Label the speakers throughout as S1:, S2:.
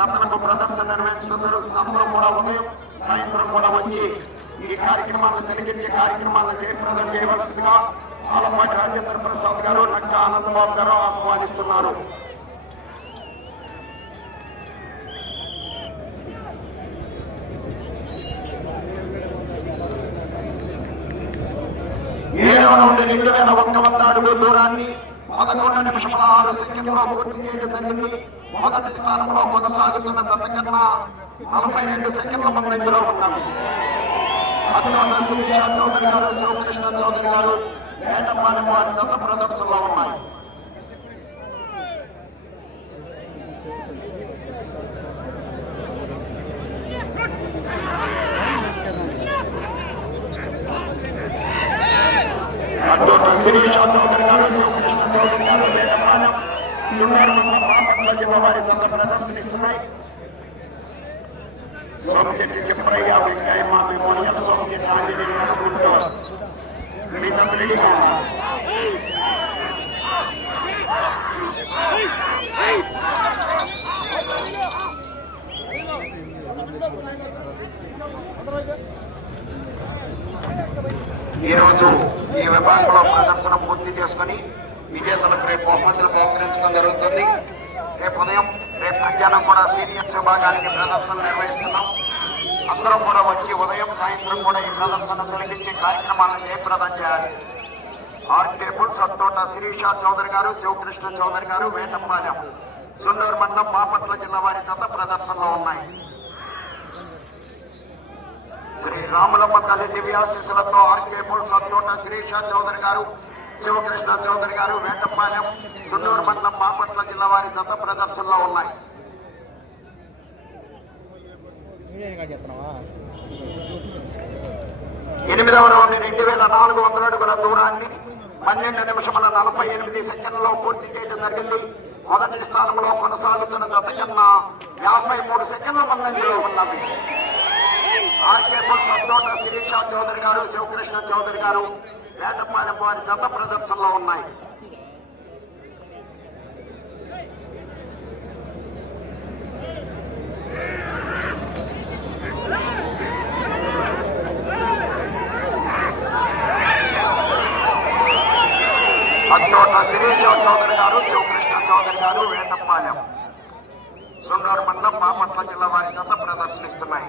S1: మధ్యాహ్నం జతలకు ప్రదర్శన నిర్వహిస్తున్నారు అందరూ కూడా ఉదయం సాయంత్రం కూడా వచ్చి ఈ కార్యక్రమాలను తిరిగించే కార్యక్రమాలను జయప్రదం చేయవలసిందిగా ఆలపాటి రాజేంద్ర ప్రసాద్ గారు నక్క ఆనందబాబు గారు ఆహ్వానిస్తున్నారు. ఏడవ నుండి రెండు వేల ఒక్క వంద అడుగుల దూరాన్ని పదకొండు నిమిషముల ఆరు సెకండ్లో పూర్తి చేయడం జరిగింది మొదటి స్థానంలో కొనసాగుతున్న జత కన్నా నలభై రెండు సెకండ్ల ముందంజలో ఉన్నాము అందులో సునీష చౌదరి గారు శివకృష్ణ చౌదరి గారు వేటపాలెం వారి జత ప్రదర్శనలో ఉన్నాయి అటువంటి శిరీష చౌదరి గారు శివకృష్ణ చౌదరి గారు వేటపాలెం శివరామ ప్రదర్శనిస్తున్నాయి సోమశెట్టి మా సోమశెట్టి ఆంజనేయ నడుచుకుంటూ మీ ఈ ఈ విభాగంలో ప్రదర్శన పూర్తి చేసుకుని విజేతలకు రేపు బహుమతులు బహుకరించడం జరుగుతుంది. రేపు ఉదయం రేపు మధ్యాహ్నం కూడా సీనియర్స్ విభాగానికి ప్రదర్శనలు నిర్వహిస్తున్నాం. అందరం కూడా వచ్చి ఉదయం సాయంత్రం కూడా ఈ ప్రదర్శన తొలగించి కార్యక్రమాలను జయప్రదం చేయాలి. ఆర్ టేబుల్ సత్తోట శిరీష చౌదరి గారు శివకృష్ణ చౌదరి గారు వేటపాలెం సుందూరు మండలం బాపట్ల జిల్లా వారి చేత ప్రదర్శనలో ఉన్నాయి. శ్రీ రాములమ్మ తల్లి దివ్యాశీసులతో ఆర్కేబుల్ సత్తోట శిరీష చౌదరి గారు శివకృష్ణ చౌదరి గారు వేటపాలెం సున్నూరు మండలం బాపట్ల జిల్లా వారి జత ప్రదర్శనలో ఉన్నాయి. ఎనిమిదవ రౌండ్ రెండు వేల నాలుగు వందల అడుగుల దూరాన్ని పన్నెండు నిమిషముల నలభై ఎనిమిది సెకండ్లలో పూర్తి చేయడం జరిగింది. మొదటి స్థానంలో కొనసాగుతున్న జత కన్నా యాభై మూడు సెకండ్ల ముందంజలో ఉన్నవి. ఆర్కేపుల్ సత్తోట శిరీష చౌదరి గారు శివకృష్ణ చౌదరి గారు వేటపాలెం వారి జత ప్రదర్శనలో ఉన్నాయి. అచ్చోట శిరీష చౌదరి గారు శివకృష్ణ చౌదరి గారు వేటపాలెం సుందూరు మండలం బాపట్ల జిల్లా వారి జత ప్రదర్శనిస్తున్నాయి.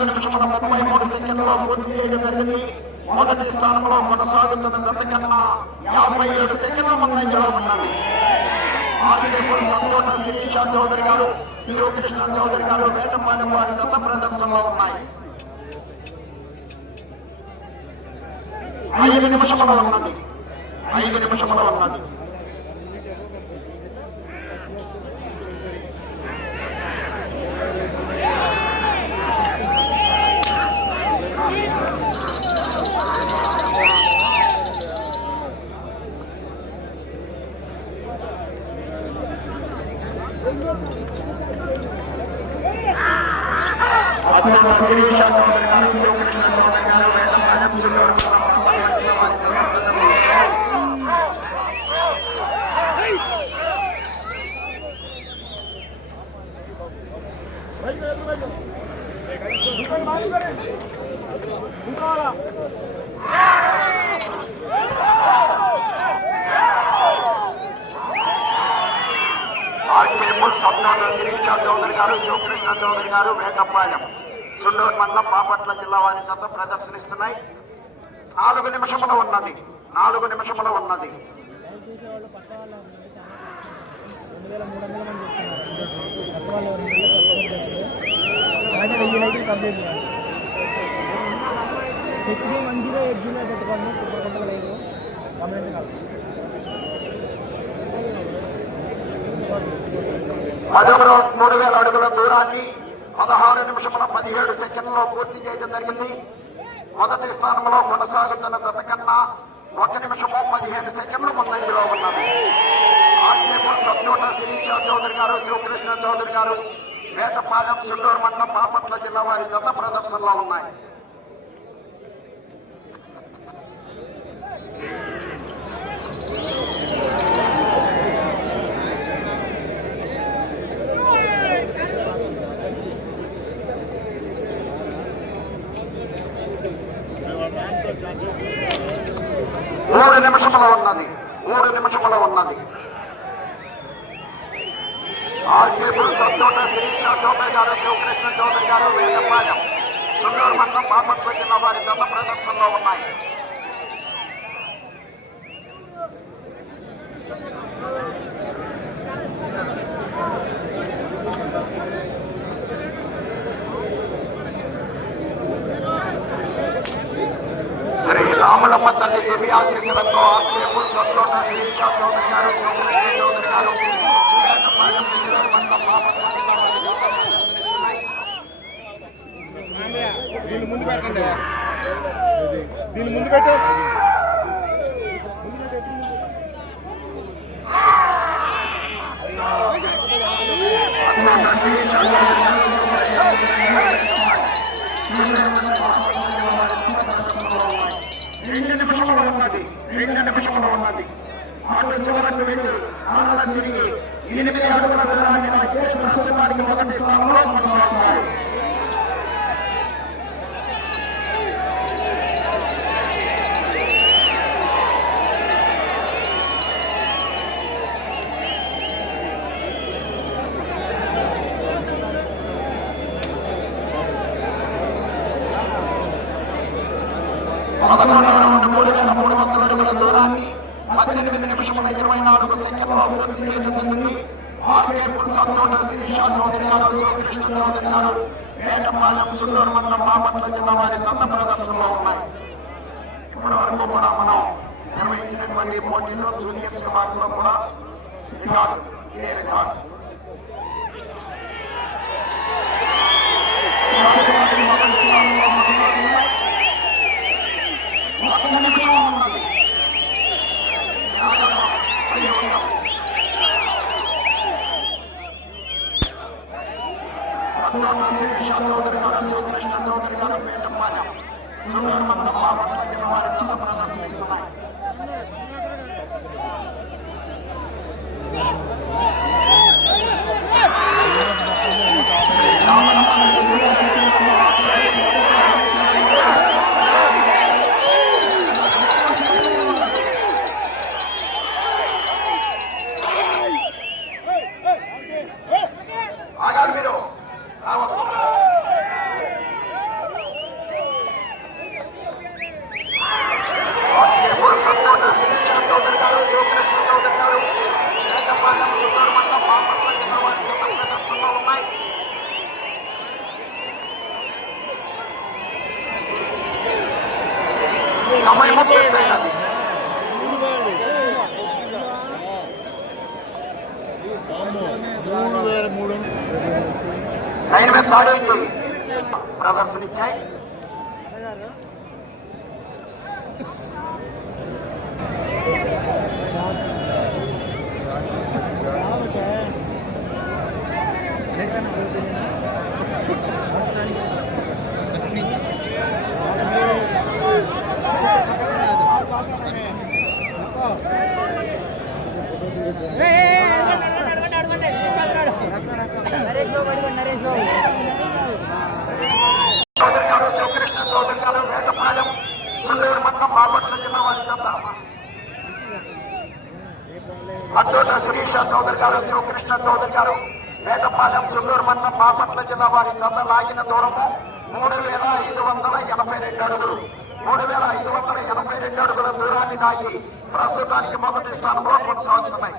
S1: పద్నాలుగు నిమిషముల ముప్పై మూడు సెకండ్లో పూర్తి చేయడం జరిగింది మొదటి స్థానంలో కొనసాగుతున్న జత కన్నా యాభై ఏడు సెకండ్ల ముందంజలో ఉన్నది ఆదిరేపుడు సంతోష శిరీష చౌదరి గారు శివకృష్ణ చౌదరి గారు వేటపాలెం వారి జత ప్రదర్శనలో ఉన్నాయి ఐదు నిమిషముల ఉన్నది. ఐదు నిమిషముల ఉన్నది. గారు శివకృష్ణ చౌదరి గారు వేగపాలెం సుండూరు మండలం బాపట్ల జిల్లా వారి చేత ప్రదర్శనిస్తున్నాయి. నాలుగు నిమిషములు ఉన్నది. నాలుగు నిమిషములు ఉన్నది.
S2: లైవ్ చూసేవాళ్ళు HD one zero eight zero పెట్టుకోండి. సూపర్ కొట్టలు లేదు. గమనించగలరు.
S1: పదవ రౌండ్ మూడు వేల అడుగుల దూరాన్ని పదహారు నిమిషముల పదిహేడు సెకండ్లో పూర్తి చేయడం జరిగింది. మొదటి స్థానంలో కొనసాగుతున్న జత కన్నా ఒక నిమిషము పదిహేను సెకండ్లు ముందంజలో ఉన్నారు ఆర్కేపుల్ శిరీష చౌదరి గారు శివకృష్ణ చౌదరి గారు వేటపాలెం సుండూరు మండలం బాపట్ల జిల్లా వారి జత ప్రదర్శనలో ఉన్నాయి మూడు నిమిషముల ఉన్నది మూడు నిమిషముల ఉన్నది ఆర్కేపుల్ సబ్జోట శిరీష చౌదరి గారు శివకృష్ణ చౌదరి గారు వేటపాలెం సుండూరు మండలం బాపట్ల జిల్లా వారి జత ప్రదర్శనలో ఉన్నాయి శ్రీ రాములమ్మ తల్లి దేవి ఆశీస్సులతో ఆత్మీయపుల్ సొంతోట శిరీష చౌదరి గారు శివకృష్ణ చౌదరి గారు వేటపాలెం సుండూరు మండలం బాపట్ల
S3: దీన్ని ముందు పెట్టండి. దీన్ని ముందు పెట్టు.
S1: రెండు నిమిషములు ఉన్నది. రెండు నిమిషములు ఉన్నది. ఆట చివరకు వెళ్ళి తిరిగి ఎనిమిది అడుగుల దూరాన్ని ప్రస్తుతానికి మొదటి స్థానంలో కొనసాగుతారు. పదకొండవ రౌండ్ మూడు మూడు వందల అడుగుల దూరాన్ని పద్దెనిమిది నిమిషముల ఇరవై నాలుగు సెకండ్లో పూర్తి చేయడం జరిగింది ఆర్కేపు సంతోష శిరీష చౌదరి గారు శివకృష్ణ చౌదరి గారు వేటపాలెం మండలం బాపట్ల జిల్లా వారి సొంత ప్రదర్శనలో ఉన్నాయి ఇప్పటి వరకు కూడా మనం నిర్వహించినటువంటి పోటీల్లో జూనియర్ విభాగంలో కూడా రికార్డు ఇదే రికార్డు నిమిషం ఉన్నది శిరీష చౌదరి గారు శివకృష్ణ చౌదరి గారు వేటపాలెం సుల్లూరు మండలం బాపట్ల జిల్లా వారి సొంత ప్రదర్శిస్తున్నాయి ఆగారు మీరు రావద్దు. ఆర్కేపూర్ సంతోష శిరీష చౌదరి గారు శివకృష్ణ చౌదరి గారు వేటపాలెం సుల్లూరు మండలం బాపట్ల జిల్లా వారి సొంత ప్రదర్శనలో ఉన్నాయి సమయం పూర్తయినది
S3: మూడు వేల మూడు
S1: లైన్ మీద తాడేంటి ప్రదర్శన ఇచ్చాయి
S2: నరేష్ బాబు అడిగాడు నరేష్ బాబు
S1: చౌదరి గారు శివకృష్ణ చౌదరి గారు వేటపాలెం సుందూరు మండలం బాపట్ల జిల్లా వారి చెత్త అద్దోట శిరీష చౌదరి గారు శివకృష్ణ చౌదరి గారు మేకపాలెం సుల్లూరు మండలం బాపట్ల జిల్లా వారి జత లాగిన దూరము మూడు వేల ఐదు వందల ఎనభై రెండు అడుగులు. మూడు వేల ఐదు వందల ఎనభై రెండు అడుగుల దూరాన్ని దాగి ప్రస్తుతానికి మొదటి స్థానంలో కొనసాగుతున్నాయి.